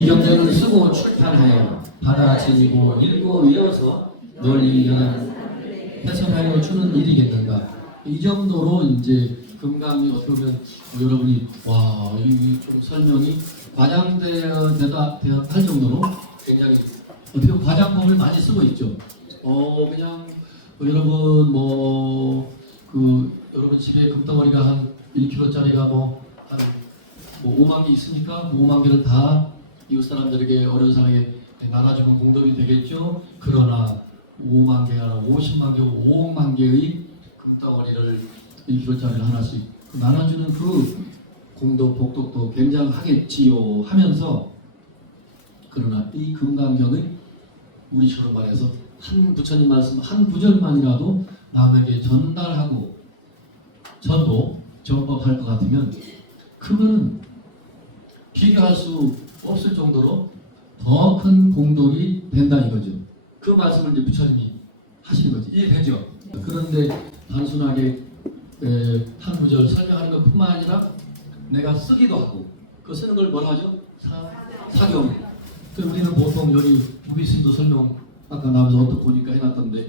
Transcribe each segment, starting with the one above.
이 경전을 쓰고 출판하여 받아들이고 읽고 외워서 널리 해석하여 주는 일이겠는가. 이 정도로 이제 금강이 어떻게 보면 여러분이 와, 이 좀 설명이 과장되었다 할 정도로 굉장히 어떻게 보면 과장법을 많이 쓰고 있죠. 그냥 여러분 여러분 집에 금덩어리가 한 1kg짜리가 한 5만 개 있으니까 그 5만 개를 다 이웃 사람들에게 어려운 사람에게 나눠주면 공덕이 되겠죠. 그러나 5만 개가 아니라 50만 개, 5억만 개의 금덩어리를 1kg짜리를 하나씩 나눠주는 그 공덕, 복덕도 굉장하겠지요 하면서, 그러나 이 금강경의 우리처럼 말해서 한 부처님 말씀 한 구절만이라도 남에게 전달하고 전법할 것 같으면 그거는 비교할 수 없을 정도로 더 큰 공덕이 된다 이거죠. 그 말씀을 이제 부처님이 하시는 거지. 이해되죠? 그런데 단순하게 한 구절 설명하는 것뿐만 아니라 내가 쓰기도 하고, 그 쓰는 걸 뭐라 하죠? 사경. 우리는 보통 여기 우비스님도 설명 아까 나면서 어떻게 보니까 해놨던데,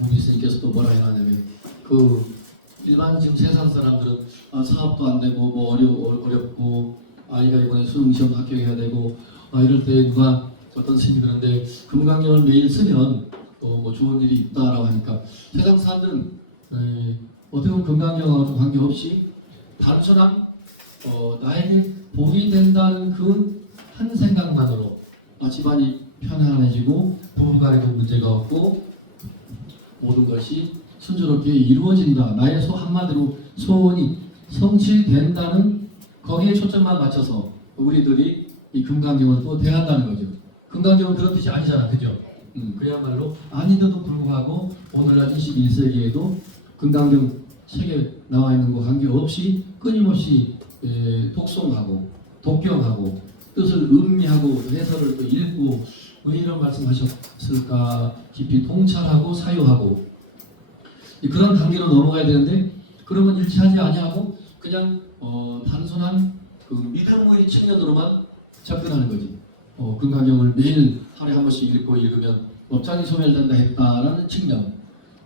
우비스님께서도 뭐라 해놨냐면 일반 지금 세상 사람들은 사업도 안 되고 어렵고 아이가 이번에 수능 시험 합격해야 되고 이럴 때 누가 어떤 스님이 그런데 금강경을 매일 쓰면 좋은 일이 있다라고 하니까, 세상 사람들은 어떻게 보면 금강경하고 관계없이 단순한 나에게 복이 된다는 그 한 생각만으로 집안이 편안해지고 부부간에도 문제가 없고 모든 것이 순조롭게 이루어진다. 나의 한마디로 소원이 성취된다는 거기에 초점만 맞춰서 우리들이 이 금강경을 또 대한다는 거죠. 금강경은 그런 뜻이 아니잖아, 그죠? 그야말로 아닌데도 불구하고 오늘날 21세기에도 금강경 책에 나와 있는 거 관계없이 끊임없이 독송하고 독경하고 뜻을 음미하고 해설을 또 읽고 왜 이런 말씀하셨을까 깊이 통찰하고 사유하고 그런 단계로 넘어가야 되는데, 그러면 일치하지 아니하고 그냥 단순한 그 믿음의 측면으로만 접근하는 거지. 금강경을 매일 하루에 한 번씩 읽으면 업장이 소멸된다 했다라는 측면,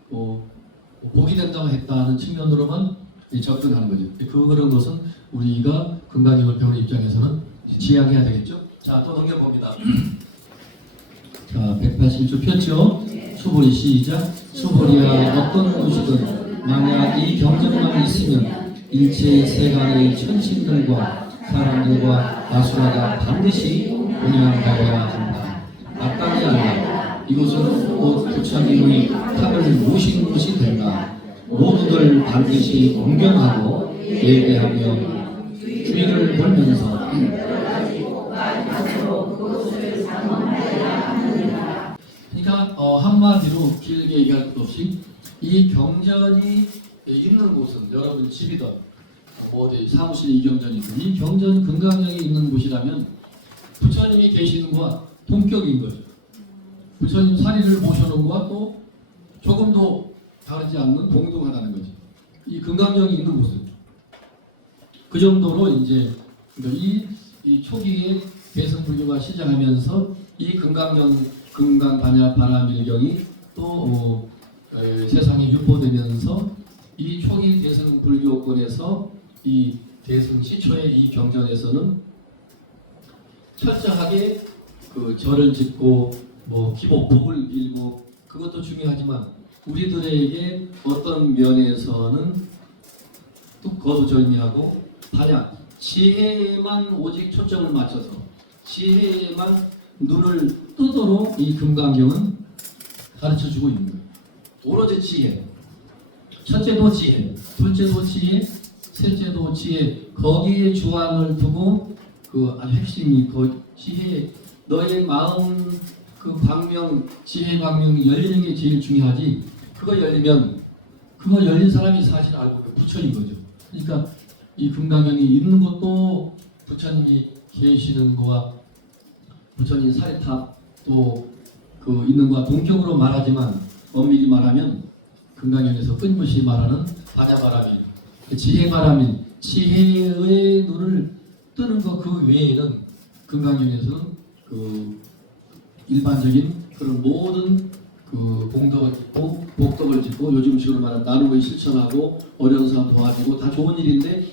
복이 된다고 했다는 측면으로만 접근하는 거죠. 그런 것은 우리가 금강경을 배우는 입장에서는 지양해야 되겠죠. 자, 또 넘겨봅니다. 자, 181조 폈죠? 수보리 시작. 수보리야, 어떤 곳이든 만약 이 경전만 있으면 일체 세간의 천신들과 사람들과 아수라가 반드시 공양하여야 한다. 마땅히 알라. 이곳은 곧 부처님의 탑을 모시는 곳이 된다. 모두들 반드시 공경하고 예배하며 주의를 돌면서 그러니까 한마디로 길게 얘기할 것 없이 이 경전이 있는 곳은 여러분 집이든 어디 사무실에 이 경전이 있든 이 경전 금강경이 있는 곳이라면 부처님이 계시는 것과 동격인 거죠. 부처님 사리를 모셔놓은 것과 또 조금도 다르지 않는 동등하다는 거죠. 이 금강경이 있는 곳은 그 정도로 이제 이 초기에 대승불교가 시작하면서 이 금강반야 바라밀경이 또 세상에 유포되면서 이 초기 대승불교권에서 이 대승 시초의 이 경전에서는 철저하게 그 절을 짓고 기복 복을 빌고 그것도 중요하지만 우리들에게 어떤 면에서는 또 거두절미하고 반야 지혜에만 오직 초점을 맞춰서 지혜에만 눈을 뜨도록 이 금강경은 가르쳐주고 있는 거예요. 오로지 지혜, 첫째도 지혜, 둘째도 지혜, 셋째도 지혜, 거기에 주안을 두고 핵심이 지혜, 너의 마음 광명, 지혜 광명이 열리는 게 제일 중요하지. 그거 열린 사람이 사실 알고 부처인 거죠. 그러니까 이 금강경이 있는 것도 부처님이 계시는 거와 부처님 사리탑 또 있는 거와 동격으로 말하지만 엄밀히 말하면 금강경에서 끊임없이 말하는 반야바라밀, 지혜바라밀, 지혜의 눈을 뜨는 것 그 외에는 금강경에서는 그 일반적인 그런 모든 그 공덕을 짓고 복덕을 짓고 요즘식으로 말하면 나눔을 실천하고 어려운 사람 도와주고 다 좋은 일인데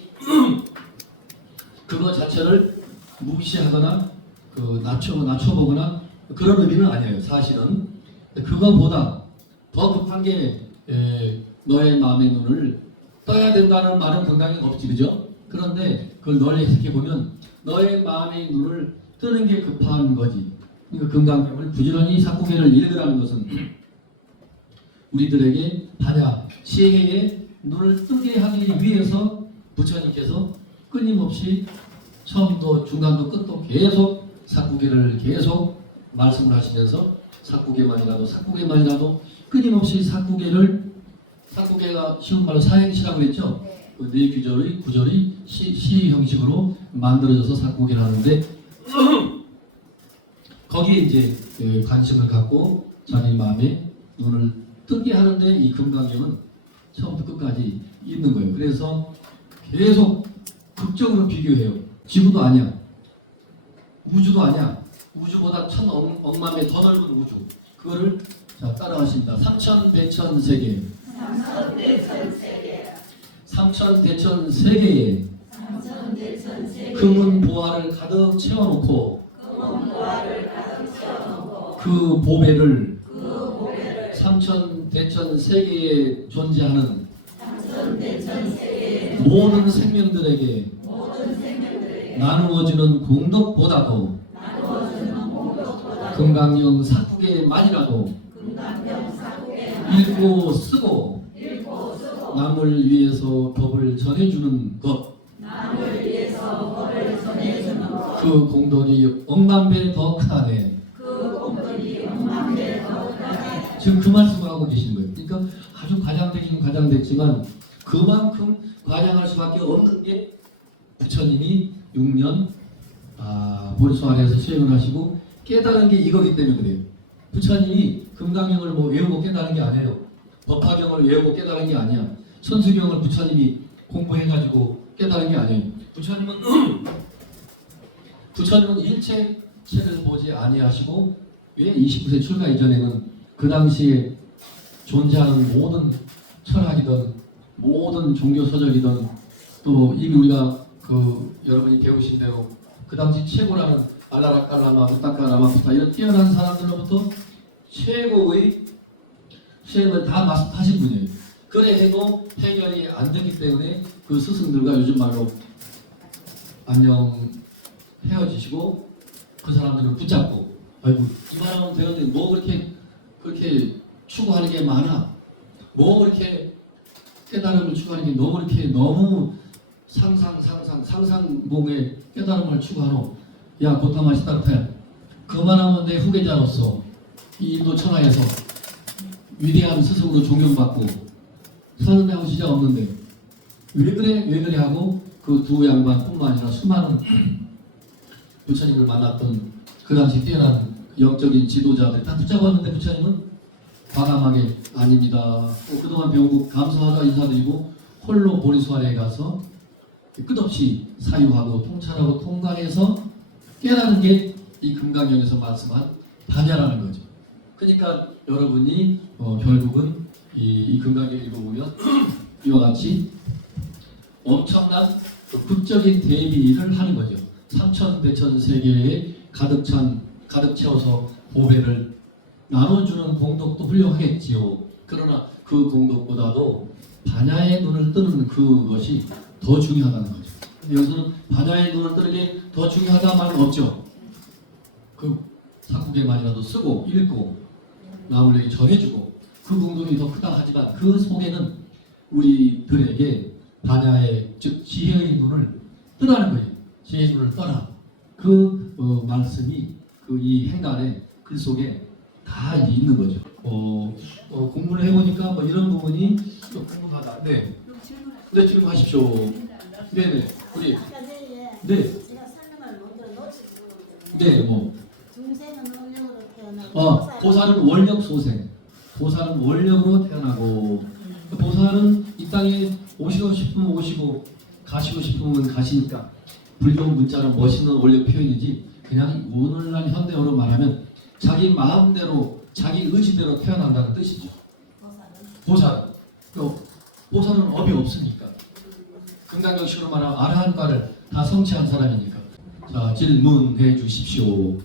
그거 자체를 무시하거나 그 낮춰보거나 그런 의미는 아니에요. 사실은 그거보다 더 급한 게 너의 마음의 눈을 떠야 된다는 말은 건강에 없지, 그죠? 그런데 그걸 널리 해석해 보면 너의 마음의 눈을 뜨는 게 급한 거지. 그러니까 금강경을 부지런히 사구계를 읽으라는 것은 우리들에게 반야 시해에 눈을 뜨게 하기 위해서 부처님께서 끊임없이 처음도 중간도 끝도 계속 사구계를 계속 말씀을 하시면서 사구계만이라도 끊임없이 사구계가 쉬운 말로 사행시라고 그랬죠. 그 네 구절이 시 형식으로 만들어져서 사구계를 하는데 거기에 이제 관심을 갖고 자기 마음에 눈을 뜨게 하는데 이 금강경은 처음부터 끝까지 있는 거예요. 그래서 계속 극적으로 비교해요. 지구도 아니야. 우주도 아니야. 우주보다 천억만배 더 넓은 우주. 그거를 자 따라하십니다. 삼천대천세계. 삼천대천세계에 금은 보화를 가득 채워놓고 그 보배를 삼천대천세계에 존재하는 모든 생명들에게 나누어주는 공덕보다도 금강경 사구계만이라도 읽고 쓰고 남을 위해서 법을 전해주는 것, 그 공덕이 억만배 더 크다네. 지금 그 말씀을 하고 계신 거예요. 그러니까 아주 과장됐지만 그만큼 과장할 수밖에 없는 게 부처님이 6년 보리수 아래에서 수행을 하시고 깨달은 게 이거기 때문에 그래요. 부처님이 금강경을 뭐 외우고 깨달은 게 아니에요. 법화경을 외우고 깨달은 게 아니야. 천수경을 부처님이 공부해가지고 깨달은 게 아니에요. 부처님은 일체 책을 보지 아니하시고 왜 29세 출가 이전에는 그 당시에 존재하는 모든 철학이든 모든 종교 서적이든 또 이미 우리가 여러분이 배우신 대로 그 당시 최고라는 알라라칼라마, 우타카라마부타 이런 뛰어난 사람들로부터 최고의 수행을 다 하신 분이에요. 그래도 해결이 안 되기 때문에 그 스승들과 요즘 말로 안녕 헤어지시고 그 사람들을 붙잡고 아이고 이만하면 되는데 뭐 그렇게 추구하는 게 많아. 뭐 그렇게 깨달음을 추구하는 게 너무 상상봉의 깨달음을 추구하노. 야 고타마시 따르타야. 그만하면 내 후계자로서 이 인도 천하에서 위대한 스승으로 존경받고 사는 데하고 진짜 없는데 왜 그래 하고 그 두 양반뿐만 아니라 수많은 부처님을 만났던 그 당시 뛰어난 영적인 지도자들이 다 붙잡았는데 부처님은 과감하게 아닙니다. 또 그동안 배우고 감사하다 인사드리고 홀로 보리수아래에 가서 끝없이 사유하고 통찰하고 통과해서 깨달은 게 이 금강경에서 말씀한 반야라는 거죠. 그러니까 여러분이 결국은 이 금강경 읽어보면 이와 같이 엄청난 극적인 대비를 하는 거죠. 삼천대천세계에 가득 채워서 보배를 나눠주는 공덕도 훌륭하겠지요. 그러나 그 공덕보다도 반야의 눈을 뜨는 그것이 더 중요하다는 거죠. 여기서는 반야의 눈을 뜨는 게 더 중요하다는 말은 없죠. 그 사구계만이라도 쓰고 읽고 남에게 전해주고 그 공덕이 더 크다 하지만 그 속에는 우리들에게 반야의 즉 지혜의 눈을 뜨라는 거예요. 지혜의 눈을 떠라. 그 말씀이 그 이 행간의 글 속에 다 있는 거죠. 공부를 해보니까 뭐 이런 부분이 좀 궁금하다. 네. 네, 지금 하십시오. 네네. 우리. 네. 제가 설명을 먼저 놓치고. 네, 뭐. 중생은 원력으로 태어나고. 보살은 원력 소생. 보살은 원력으로 태어나고. 보살은 이 땅에 오시고 싶으면 오시고 가시고 싶으면 가시니까 불교 문자는 멋있는 원력 표현이지. 그냥 오늘날 현대어로 말하면 자기 마음대로 자기 의지대로 태어난다는 뜻이죠. 보살. 보살은 업이 없으니까. 금강경식으로 말하면 아라한과를 다 성취한 사람이니까. 자, 질문해 주십시오.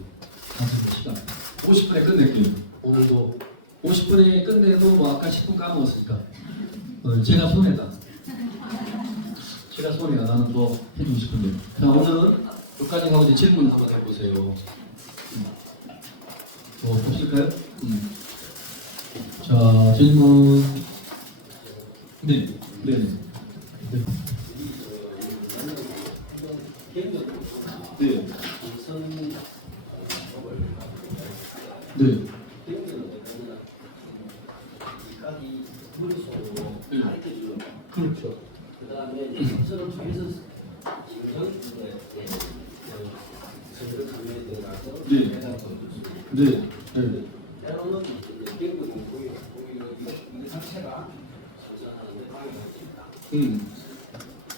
다섯 시간. 50분에 끝낼게요. 오늘도 50분에 끝내도 뭐 아까 10분 까먹었으니까. 제가 손해다. 제가 손해야. 나는 더 해주고 싶은데. 자, 오늘은 여기까지 가고 이제 질문 한번 해보세요. 보실까요? 자, 질문. 네. 네. 네. 네. 네. 그렇죠. 그다음에 서로 통해서 서로 감면에 들어가서 네. 대상 보여줬습니다. 네. 네. 때로는 경고 공포에 이게 자체가 선선하는데 방해가 있습니다.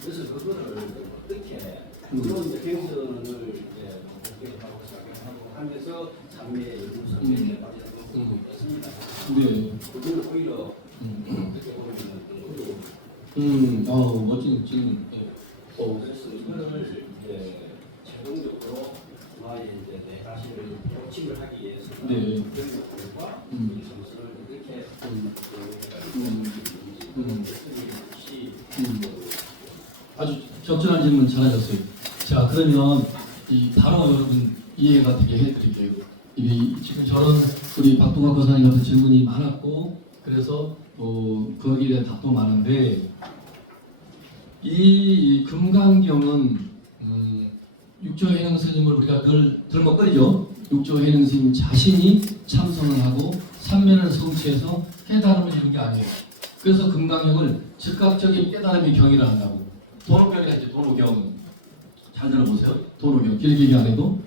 그래서 그거를 어떻게 물론 이제 경선을 이제 공개하고 작용하고 하면서 장미의 연구 선생님에 빠지는 있습니다. 네. 그걸 오히려 어떻게 보면 멋진 질문. 그래서 이거를 이제 최종적으로 나의 이제 내 자신을 격침을 하기 위해서는 네. 경력과 이 점수를 이렇게 아주 적절한 질문 잘하셨어요. 자, 그러면 바로 여러분 이해가 되게 해드릴게요. 이게 지금 저는 우리 박동학 거사님 같은 질문이 많았고, 그래서 거기에 대한 답도 많은데, 이 금강경은 육조해능 스님을 우리가 늘 들먹거리죠. 육조해능 스님 자신이 참선을 하고 삼면을 성취해서 깨달음을 이룬 게 아니에요. 그래서 금강경을 즉각적인 깨달음의 경이라 한다고. 도노경이라 했죠. 도노경. 잘 들어보세요. 도노경. 길게 얘기 안 해도.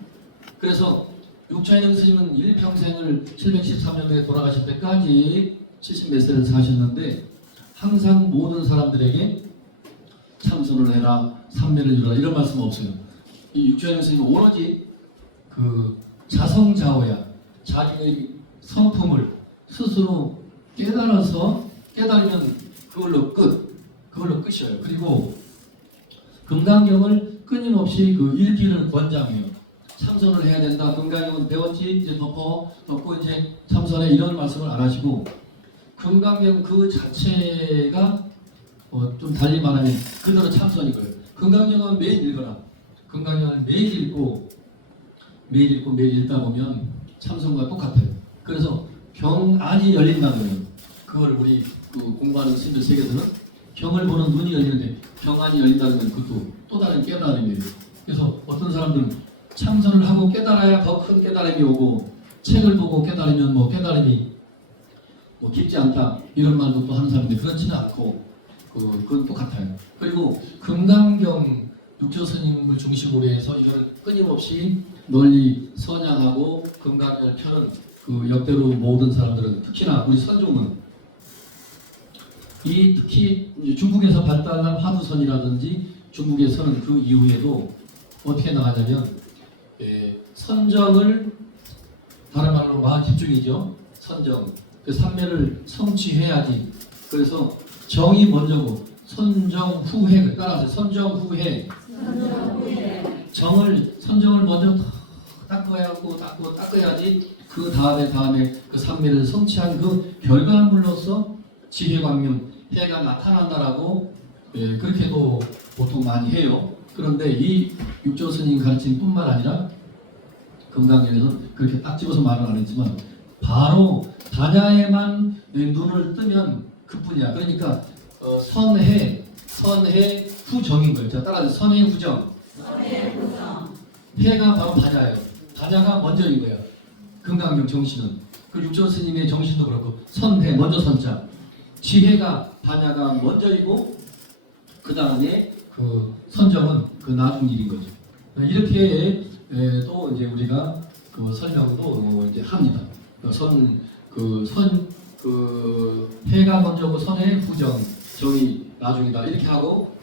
그래서 육조해능 스님은 일평생을 713년도에 돌아가실 때까지 70몇 세를 사셨는데 항상 모든 사람들에게 참선을 해라, 삼면을 이루라 이런 말씀 없어요. 이 육조해능 스님은 오로지 그 자성자호야, 자기의 성품을 스스로 깨달아서 깨달으면 그걸로 끝이에요. 그리고 금강경을 끊임없이 그 읽기를 권장해요. 참선을 해야 된다. 금강경은 배웠지 이제 덮고 이제 참선해 이런 말씀을 안 하시고 금강경 그 자체가 좀 달리 말하면 그대로 참선이고요. 금강경은 매일 읽어라. 금강경을 매일 읽고 매일 읽다 보면 참선과 똑같아요. 그래서 경안이 열린다면 그걸 우리 공부하는 스님들 세계에서는 경을 보는 눈이 열리는데 경안이 열린다면 그것도 또 다른 깨달음이에요. 그래서 어떤 사람들은 참선을 하고 깨달아야 더 큰 깨달음이 오고 책을 보고 깨달으면 뭐 깨달음이 뭐 깊지 않다 이런 말도 또 하는 사람인데 그렇지는 않고 그건 똑같아요. 그리고 금강경 육조 스님을 중심으로 해서 이거는 끊임없이 널리 선양하고 금강경을 펴는 그 역대로 모든 사람들은 특히나 우리 선종은 이 특히 중국에서 발달한 화두선이라든지 중국에서는 그 이후에도 어떻게 나가냐면 선정을 다른 말로 마음 집중이죠. 선정 그 삼매를 성취해야지. 그래서 정이 먼저고 선정 후해 따라서 선정 후해 선정을 먼저 닦아야지 그 다음에 그 삼매를 성취한 그 결과물로서 지혜광명 해가 나타난다라고 그렇게도 보통 많이 해요. 그런데 이 육조 스님 가르침뿐만 아니라 금강경에서는 그렇게 딱 집어서 말은 안 했지만 바로 단야에만 눈을 뜨면 그뿐이야. 그러니까 선해 후정인 거예요. 자, 따라서 선해 후정. 해가 바로 단야예요. 단야가 먼저인 거야. 금강경 정신은. 그 육조 스님의 정신도 그렇고 선해 먼저 선자. 지혜가 단야가 먼저이고 그 다음에 그 선정은 그 나중 일인 거죠. 이렇게 또 이제 우리가 그 설명도 이제 합니다. 해가 먼저고 선의 후정, 정이 나중이다 이렇게 하고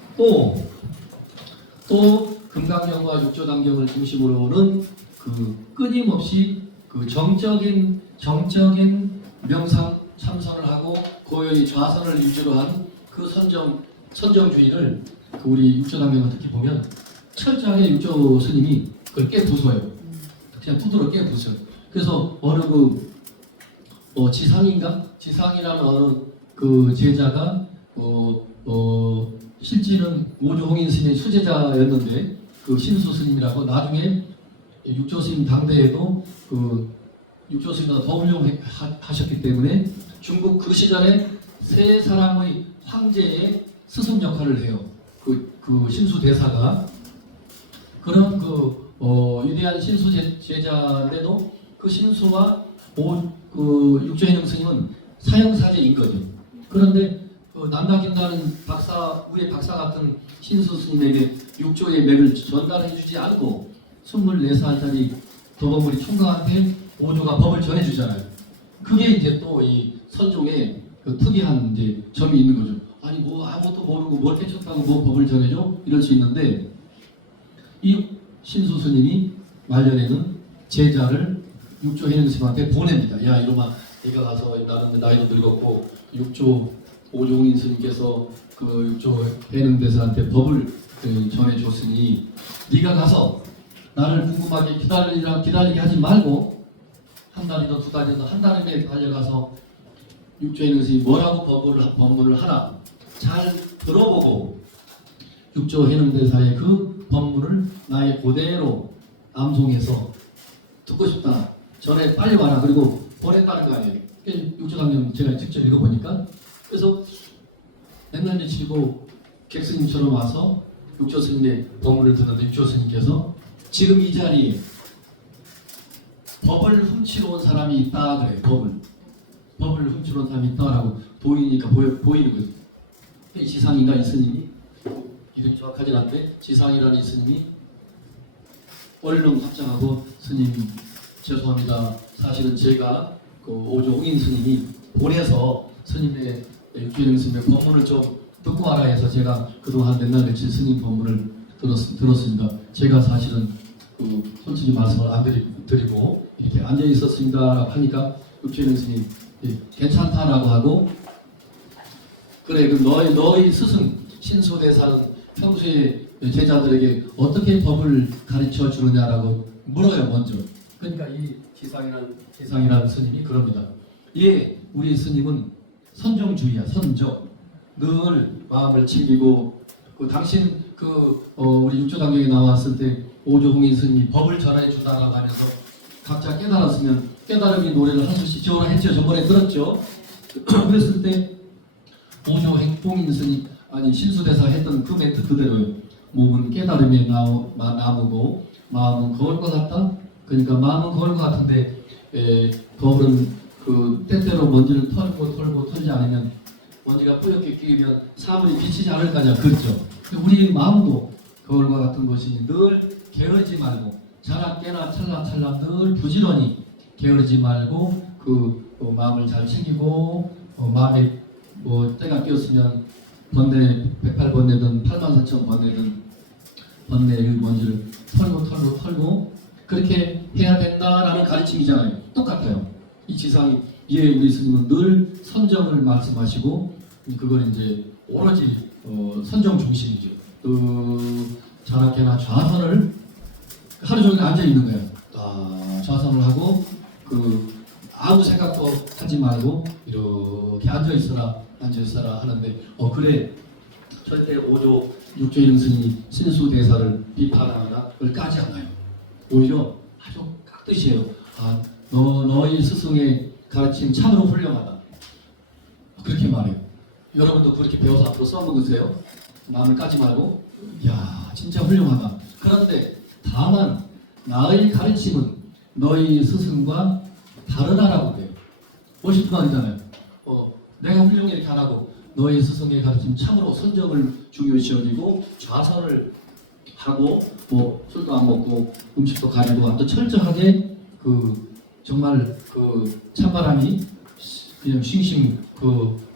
또 금강경과 육조단경을 중심으로는 끊임없이 그 정적인 명상 참선을 하고 고요히 좌선을 위주로 한 그 선정주의를 그 우리 육조당경을 특히 보면 철저하게 육조 스님이 그걸 깨부숴요. 그냥 두드러 깨부숴요. 그래서 어느 지상이라는 어느 그 제자가 실제는 오조홍인 스님의 수제자였는데 그 신수 스님이라고 나중에 육조 스님 당대에도 그 육조 스님보다 더 훌륭하셨기 때문에 중국 그 시절에 세 사람의 황제의 스승 역할을 해요. 그 신수 대사가 그런 위대한 신수 제자인데도 그 신수와 육조현영 스님은 사형사제인 거죠. 그런데 난다긴다는 위에 박사 같은 신수 스님에게 육조의 맥을 전달해주지 않고 24살짜리 도범물이 총각한테 오조가 법을 전해주잖아요. 그게 이제 또 이 선종의 그 특이한 이제 점이 있는 거죠. 아니 뭐 아무것도 모르고 뭘 깨쳤다고 뭐 법을 전해줘? 이럴 수 있는데 이 신수 스님이 말년에는 제자를 육조 해영 스님한테 보냅니다. 야 이놈아, 네가 가서 나는 나이도 늙었고 오종인 스님께서 그 육조 해영 대사한테 법을 전해줬으니 네가 가서 나를 궁금하게 기다리게 하지 말고 한 달이든 두 달이든 한 달에 달려가서 육조해영 스님이 뭐라고 법문을 하나 잘 들어보고 육조해영 대사의 그 법문을 나의 그대로 암송해서 듣고 싶다. 전에 빨리 와라. 그리고 보낸다는 거 아니에요. 육조당경 제가 직접 읽어보니까 그래서 맨날 며칠이고 객스님처럼 와서 육조스님의 법문을 듣는데 육조스님께서 지금 이 자리에 법을 훔치러 온 사람이 있다 그래요. 법을 훔치러 온 사람이 있다라고 보이니까 보이는 거죠. 지상인가 이 스님이 이름이 정확하진 않는데 지상이라는 이 스님이 얼른 답장하고 스님 죄송합니다. 사실은 제가 그 오조홍인 스님이 보내서 스님의 육조해영 스님의 법문을 좀 듣고 와라 해서 제가 그동안 맨날 며칠 스님 법문을 들었습니다. 제가 사실은 솔직히 말씀을 안 드리고 이렇게 앉아 있었습니다 하니까 육조해영 스님이 괜찮다라고 하고 그래 그럼 너희 스승 신수대사는 평소에 제자들에게 어떻게 법을 가르쳐 주느냐라고 물어요 먼저. 그러니까 이 지상이라는 스님이 그럽니다. 예, 우리 스님은 선정주의야, 선정. 늘 마음을 챙기고 당신 우리 육조당경에 나왔을 때 오조홍인 스님이 법을 전해 준다라고 하면서 각자 깨달았으면 깨달음이 노래를 한 수씩 지어라 했죠. 저번에 들었죠. 그랬을 때 오조홍인 스님 신수대사 했던 그 멘트 그대로요. 몸은 깨달음에 나무고 마음은 거울 것 같다. 그러니까 마음은 거울 것 같은데 거울은 그 때때로 먼지를 털지 않으면 먼지가 뿌옇게 끼면 사물이 비치지 않을 거냐. 그렇죠. 우리 마음도 거울과 같은 것이니 늘 게으르지 말고 자나 깨나 찰나찰나 늘 부지런히 게으르지 말고 마음을 잘 챙기고 마음에 뭐 때가 끼었으면 번뇌 108번뇌든 84,000번뇌든 번뇌의 먼지를 털고 그렇게 해야 된다라는 가르침이잖아요. 똑같아요. 이 지상이 우리 스님은 늘 선정을 말씀하시고 그걸 이제 오로지 선정 중심이죠. 자나깨나 좌선을 하루 종일 앉아 있는 거예요. 좌선을 하고 아무 생각도 하지 말고 이렇게 앉아 있어라 하는데 그래 절대 육조해영 스님이 신수 대사를 비판하거나 그걸 까지 않아요. 오히려 아주 깍듯이에요. 너희 스승의 가르침 참으로 훌륭하다. 그렇게 말해요. 여러분도 그렇게 배워서 앞으로 써먹으세요. 마음을 까지 말고 야 진짜 훌륭하다. 그런데 다만 나의 가르침은 너희 스승과 다르다라고 그래요. 멋있는 말이잖아요. 내가 훌륭해 이렇게 안 하고 너희 스승의 가르침 참으로 선정을 중요시 여기고 좌선을 하고 뭐 술도 안 먹고 음식도 가리고 아주 철저하게 정말 찬바람이 그냥 싱싱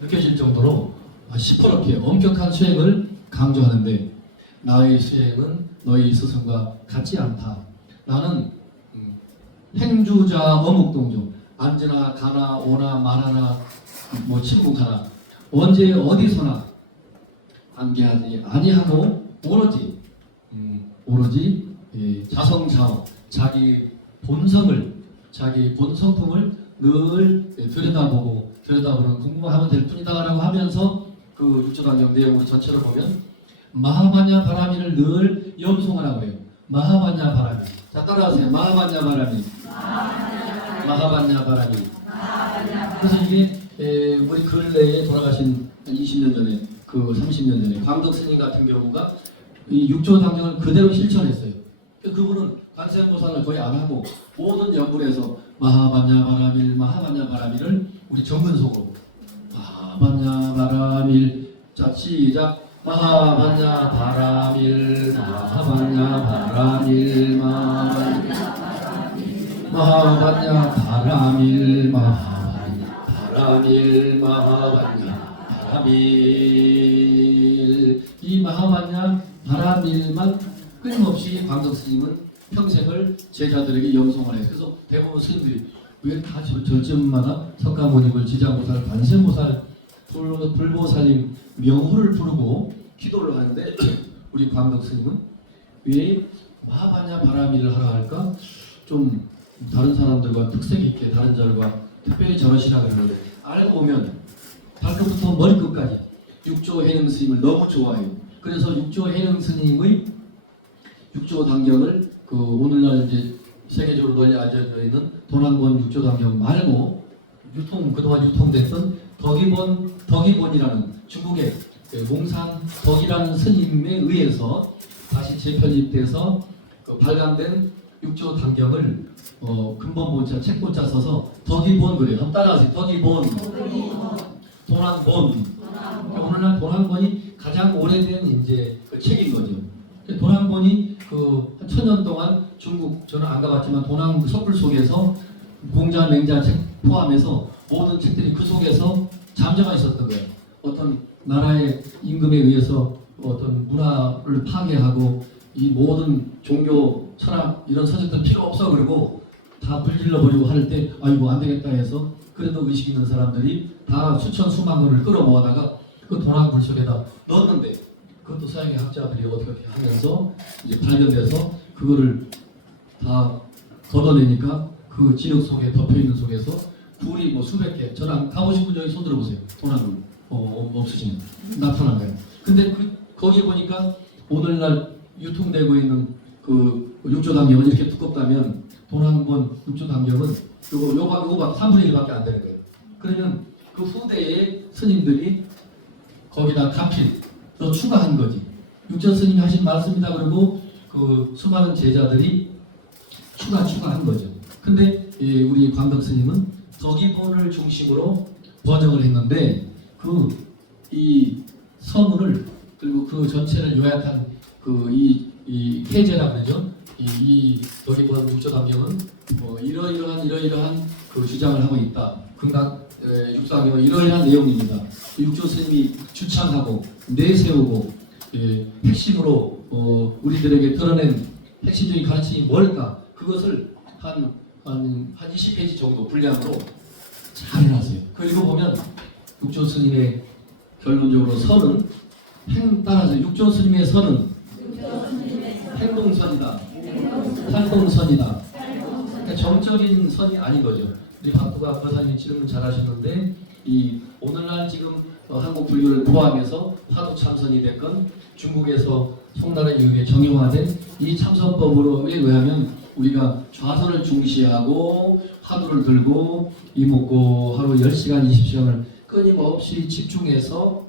느껴질 정도로 시퍼렇게 엄격한 수행을 강조하는데 나의 수행은 너희 스승과 같지 않다. 나는 행주자 어묵동정 앉으나 가나 오나 말하나 뭐 침묵하나 언제 어디서나 관계하지 아니하고 오로지 자성자어 자기 본성을 자기 본성품을 늘 들여다보는 궁금하면 될 뿐이다라고 하면서 그 육조단경 내용을 전체로 보면 마하반야 바라미를 늘 염송하라고 해요. 마하반야 바라미. 자 따라하세요. 마하반야 바라미. 마하반야 바라미. 그래서 이게 우리 근래에 돌아가신 한 20년 전에 그 30년 전에 광덕 스님 같은 경우가 이 육조단경을 그대로 실천했어요. 그분은 관세음보살을 거의 안 하고 모든 연불에서 마하반야 바라밀을 우리 정근속으로 마하반야 바라밀 자 시작 마하반야 바라밀 마하반야 바라밀 이 마하반야 바라밀만 끊임없이 광덕 스님은 평생을 제자들에게 염송을 해요. 그래서 대부분 스님들이 왜 다 절쯤마다 석가모니를 지장보살, 관세음보살, 불보살님 명호를 부르고 기도를 하는데 우리 광덕 스님은 왜 마하반야 바라밀을 하라 할까? 좀 다른 사람들과 특색 있게 다른 절과 특별히 저러시라 그러는데 알고 보면 발끝부터 머리끝까지 육조 해능 스님을 너무 좋아해요. 그래서 육조 해능 스님의 육조 단경을 그 오늘날 이제 세계적으로 널리 알려져 있는 도난본 육조 단경 말고 그동안 유통됐던 덕이본이라는 중국의 몽산 덕이라는 스님에 의해서 다시 재편집돼서 발간된 육조 단경을 근본본자 책본자 써서 덕이본 그래요. 한번 따라하세요. 덕이본. 도난본. 오늘날 도난본이 가장 오래된 이제 그 책인 거죠. 도난본이 그 한 1000년 동안 중국 저는 안 가봤지만 도난 섣불 속에서 공자 맹자 책 포함해서 모든 책들이 그 속에서 잠재가 있었던 거예요. 어떤 나라의 임금에 의해서 어떤 문화를 파괴하고 이 모든 종교 철학 이런 서적들 필요 없어 그러고 다 불질러 버리고 할 때 아이고 안 되겠다 해서 그래도 의식 있는 사람들이 다 수천 수만 원을 끌어모아다가 그 도난불 속에다 넣었는데 그것도 서양의 학자들이 어떻게 하면서 이제 발견돼서 그거를 다 걷어내니까 그 진흙 속에 덮여있는 속에서 굴이 뭐 수백 개. 저는 가보신 분 여기 손 들어보세요. 도난굴 없으시면 나타난 거예요. 근데 거기 보니까 오늘날 유통되고 있는 그 육조단경은 이렇게 두껍다면 도난본 육조단경은 요거 3분의 1밖에 안 되는 거예요. 그러면 그 후대의 스님들이 거기다 가필 더 추가한 거지. 육조 스님이 하신 말씀이다 그러고 그 수많은 제자들이 추가한 거죠. 근데 우리 광덕 스님은 덕이본을 중심으로 번역을 했는데 이 서문을 그리고 그 전체를 요약한 이 태제라 그러죠. 이 덕이본 육조단경은 이러이러한 그 주장을 하고 있다. 육조단경은 이러이러한 내용입니다. 육조 스님이 주창하고 내세우고 핵심으로 우리들에게 드러낸 핵심적인 가르침이 뭘까? 그것을 한 20페이지 정도 분량으로 잘 해놨어요. 그리고 보면 육조 스님의 결론적으로 선은 따라서 육조 스님의 선은 행동선이다. 활동선이다. 그러니까 정적인 선이 아닌 거죠. 우리 박두가 거사님이 질문 잘하셨는데 이 오늘날 지금 한국 불교를 포함해서 화두 참선이 됐건 중국에서 송나라 이후에 정형화된 이 참선법으로에 의하면 우리가 좌선을 중시하고 화두를 들고 이목고 하루 10시간 20시간을 끊임없이 집중해서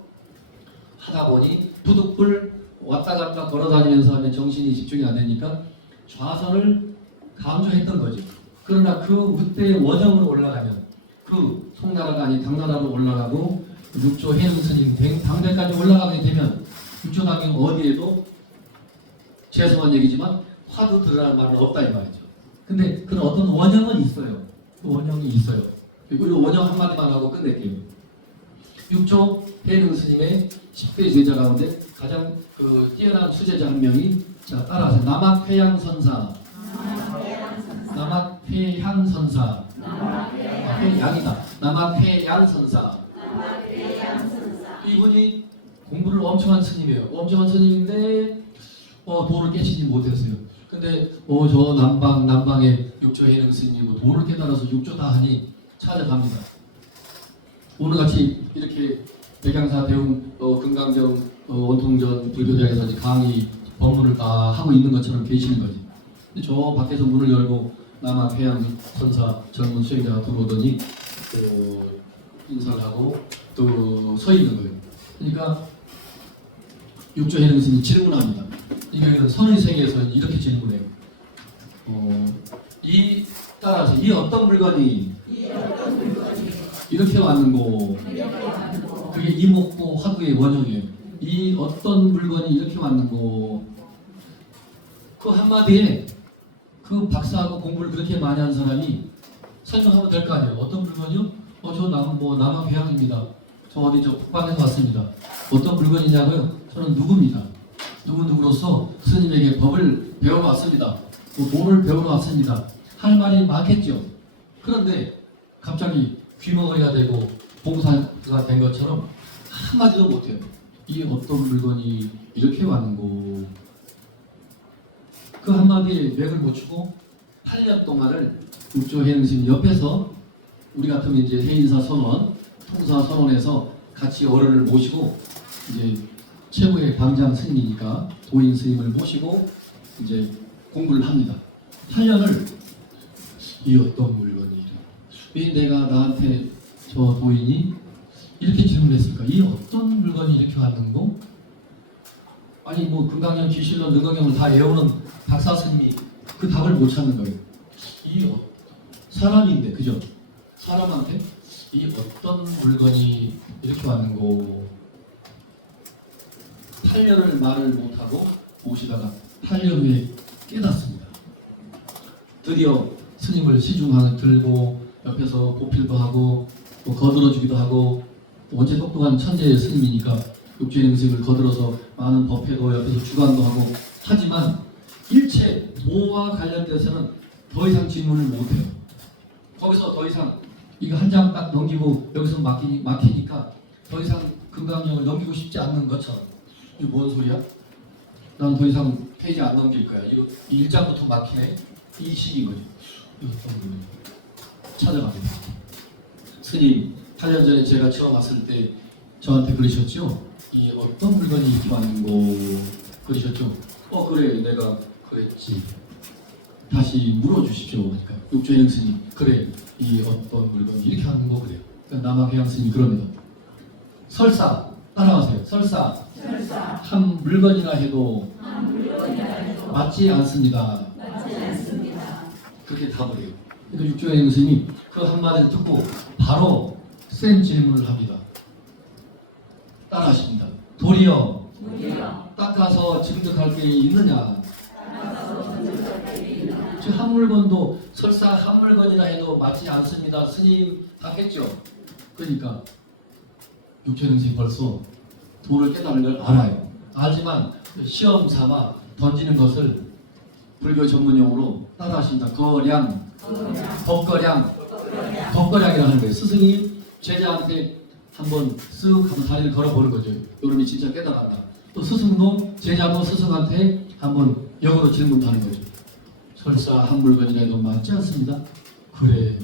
하다 보니 부득불 왔다 갔다 걸어다니면서 하면 정신이 집중이 안 되니까 좌선을 강조했던 거죠. 그러나 그때 원형으로 올라가면 그 송나라가 아닌 당나라로 올라가고 육조 해능 스님 당대까지 올라가게 되면 육조당경 어디에도 죄송한 얘기지만 화두 들으라는 말은 없다 이 말이죠. 근데 그런 어떤 원형은 있어요. 그 원형이 있어요. 그리고 이 원형 한마디만 하고 끝낼게요. 육조 해능 스님의 10대 제자 가운데 가장 뛰어난 수제자 한 명이 자 따라하세요. 남학회양선사. 남학회양선사. 남학회양선사. 회양이다. 남학회양선사. 이분이 공부를 엄청 한 스님이에요. 엄청 한 스님인데 도를 깨치지 못했어요. 근데 저 남방의 육조해능 스님이 도를 깨달아서 육조 다 하니 찾아갑니다. 오늘같이 이렇게 백양사 대웅 금강정 원통전 불교대에서 강의 법문을 다 하고 있는 것처럼 계시는 거지. 근데 저 밖에서 문을 열고 남학회양 선사 젊은 수행자가 들어오더니 인사를 하고 또 서 있는 거예요. 그러니까 육조해능 스님이 질문합니다. 이게 선의생에서 이렇게 질문해요. 따라서 이 어떤 물건이 이렇게 왔는고. 그게 이목고 화두의 원형이에요. 이 어떤 물건이 이렇게 왔는고. 그 한마디에 그 박사하고 공부를 그렇게 많이 한 사람이 설명하면 될 거 아니에요. 어떤 물건이요? 저 남학회양입니다. 저 어디 저 북방에서 왔습니다. 어떤 물건이냐고요? 저는 누구입니다. 누구로서 스님에게 법을 배우러 왔습니다. 또 도를 배우러 왔습니다. 할 말이 많겠죠. 그런데 갑자기 귀머거리가 되고 봉사가 된 것처럼 한마디도 못해요. 이 어떤 물건이 이렇게 왔는고. 그 한마디에 맥을 못 추고 8년 동안을 육조해능 스님 옆에서 우리 같으면 이제 해인사 선원, 통사 선원에서 같이 어른을 모시고 이제 최고의 방장 스님이니까 도인 스님을 모시고 이제 공부를 합니다. 8년을 이 어떤 물건이 왜 내가 나한테 저 도인이 이렇게 질문했을까? 이 어떤 물건이 이렇게 왔는고? 아니 뭐 금강경, 귀실론, 능강경을 다 외우는 박사 스님이 그 답을 못 찾는 거예요. 이 사람인데 그죠? 사람한테 이 어떤 물건이 이렇게 왔는고. 8년을 말을 못하고 모시다가 8년 후에 깨닫습니다. 드디어 스님을 시중하게 들고 옆에서 보필도 하고 또 거들어주기도 하고 또 원체 똑똑한 천재 스님이니까 육조해능 스님을 거들어서 많은 법회도 옆에서 주관도 하고 하지만 일체 도와 관련돼서는 더 이상 질문을 못해요. 거기서 더 이상 이거 한 장 딱 넘기고 여기서 막히니까 더 이상 금강경을 넘기고 싶지 않는 것처럼. 이게 뭔 소리야? 난 더 이상 페이지 안 넘길 거야. 이거 이 1장부터 막히네. 이 식인 거죠. 이거 어떤 거예요? 찾아갑니다. 스님, 8년 전에 제가 처음 왔을 때 저한테 그러셨죠? 이 어떤 물건이 이렇게 왔는고 그러셨죠? 그래, 내가 그랬지. 다시 물어주십시오. 그러니까 육조해능 스님, 그래, 이 어떤 물건이 이렇게 왔는고 그래요. 그러니까 남학회양 스님이 그럽니다. 설사, 따라하세요. 설사. 한 물건이라 해도 맞지 않습니다. 그렇게 답을 해요. 그러니까 육조해능 스님이 그 한마디를 듣고 바로 센 질문을 합니다. 따라하십니다. 도리어 닦아서 증득할 게 있느냐? 한 물건도 설사 한 물건이라 해도 맞지 않습니다. 스님 하겠죠. 그러니까 육조해능 스님이 벌써 도를 깨달은 걸 알아요. 알지만 시험 삼아 던지는 것을 불교 전문용어로 따라하십니다. 거량, 덕거량이라고 하는 거예요. 스승이 제자한테 한번 쓱 한번 다리를 걸어보는 거죠. 요놈이 진짜 깨달았다. 또 스승도 제자도 스승한테 한번 역으로 질문도 하는 거죠. 설사 한 물건이라도 맞지 않습니다. 그래.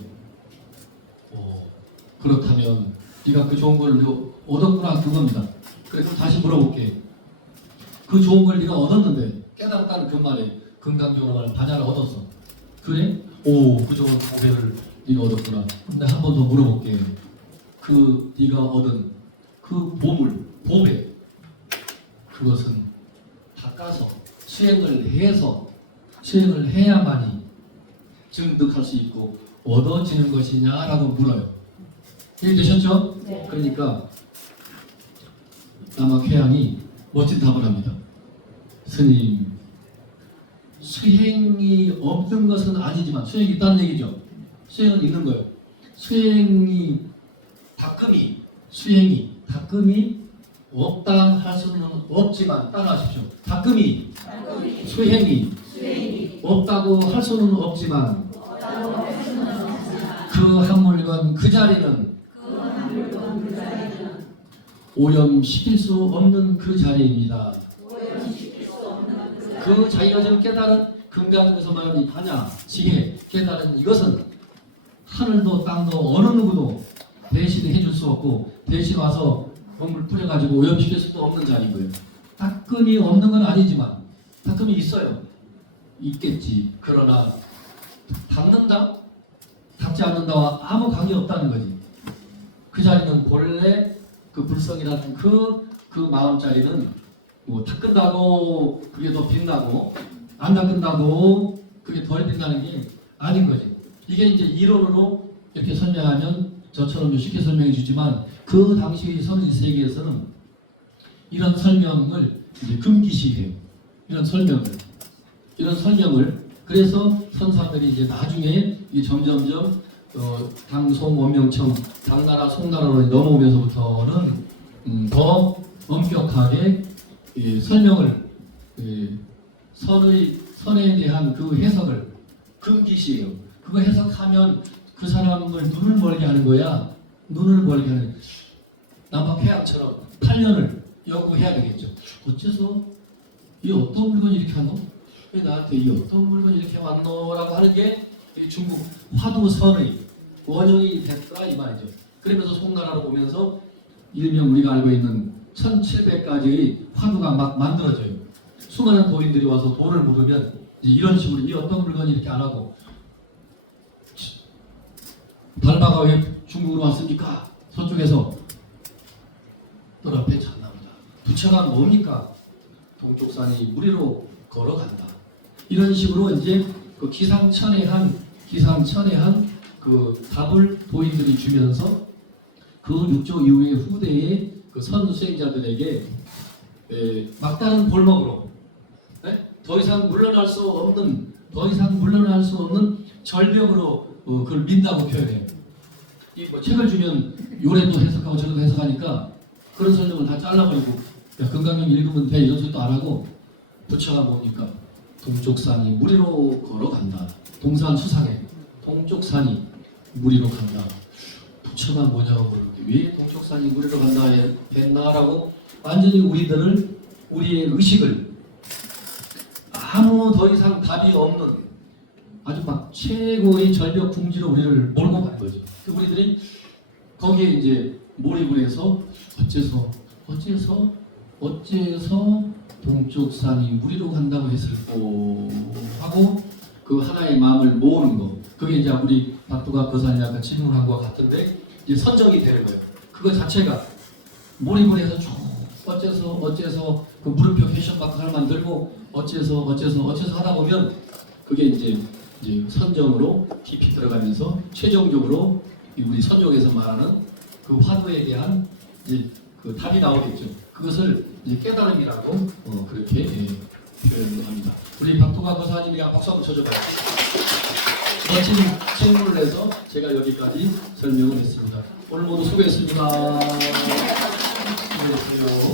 그렇다면 네가 그 좋은 걸 얻었구나 그겁니다. 그래 그럼 다시 물어볼게. 그 좋은 걸 네가 얻었는데 깨달았다는 그 말에 금강경을 반야를 얻었어. 그래? 그 좋은 고배를 네가 얻었구나. 근데 한 번 더 물어볼게. 그 네가 얻은 그 보물, 보배 그것은 닦아서 수행을 해야만이 증득할 수 있고 얻어지는 것이냐라고 물어요. 이해되셨죠? 네. 그러니까 남학회양이 멋진 답을 합니다. 스님, 수행이 없는 것은 아니지만 수행이 있다는 얘기죠. 수행은 있는 거예요. 수행이 없다 할 수는 없지만 따라하십시오. 수행이 없다고 할 수는 없지만 그 자리는 오염시킬 수 없는 그 자리입니다. 그 자기가 지금 깨달은 금강에서 말하는 이 반야, 지혜, 깨달은 이것은 하늘도 땅도 어느 누구도 대신해 줄 수 없고 대신 와서 건물 뿌려가지고 오염시킬 수도 없는 자리고요. 따끔이 없는 건 아니지만 따끔이 있어요. 있겠지. 그러나 닦는다? 닦지 않는다와 아무 관계 없다는 거지. 그 자리는 본래 그 불성이라는 그 마음자리는 뭐 닦는다고 그게 더 빛나고 안 닦는다고 그게 덜 빛나는 게 아닌 거지. 이게 이제 이론으로 이렇게 설명하면 저처럼 쉽게 설명해 주지만 그 당시 선지 세계에서는 이런 설명을 이제 금기시해요. 이런 설명을 그래서 선사들이 이제 나중에 이 점점점 당송 원명청 당나라 송나라로 넘어오면서부터는 더 엄격하게 설명을 선에 대한 그 해석을 금기시해요. 그거 해석하면 그 사람을 눈을 멀게 하는 거야. 눈을 멀게 하는 남북해양처럼 8년을 요구해야 되겠죠. 어째서 이 어떤 물건이 이렇게 왔노? 왜 나한테 이 어떤 물건이 이렇게 왔노? 라고 하는 게 중국 화두선의 원형이 됐다 이 말이죠. 그러면서 송나라로 보면서 일명 우리가 알고 있는 1700가지의 화두가 막 만들어져요. 수많은 도인들이 와서 도를 물으면 이런 식으로 이 어떤 물건이 이렇게 안 하고 달마가 왜 중국으로 왔습니까? 서쪽에서 너 앞에 잤나보다. 부처가 뭡니까? 동쪽산이 무리로 걸어간다. 이런 식으로 이제 그 기상천외한 그 답을 도인들이 주면서 그 6조 이후의 후대의 그 선수행자들에게 막다른 볼먹으로 더 이상 물러날 수 없는 절벽으로 그걸 민다고 표현해요. 이 뭐 책을 주면 요래도 해석하고 저래도 해석하니까 그런 설명을 다 잘라버리고 야 금강경 읽으면 돼 이런 소리도 안 하고 부처가 뭡니까? 동쪽산이 무리로 걸어간다. 동산 수상해. 동쪽산이 무리로 간다. 부처가 뭐냐고 그러는데 왜 동쪽산이 무리로 간다 했나라고 완전히 우리의 의식을 아무 더 이상 답이 없는 아주 막 최고의 절벽 궁지로 우리를 몰고 간 거죠. 우리들이 거기에 이제 몰입을 해서 어째서 동쪽산이 무리로 간다고 했을꼬 하고 그 하나의 마음을 모으는 거. 그게 이제 우리 박두가 거산이 아까 질문한 것과 같은데 이제 선정이 되는 거예요. 그거 자체가 몰입을 해서 쭉 어째서 그 물음표 퀘션 마크 하나 만들고 어째서 하다 보면 그게 이제 선정으로 깊이 들어가면서 최종적으로 우리 선종에서 말하는 그 화두에 대한 이제 그 답이 나오겠죠. 그것을 이제 깨달음이라고 그렇게 표현합니다. 우리 박두가 거사님이랑 박수 한번 쳐줘봐요. 멋진 질문을 해서 제가 여기까지 설명을 했습니다. 오늘 모두 수고했습니다. 수고했어요.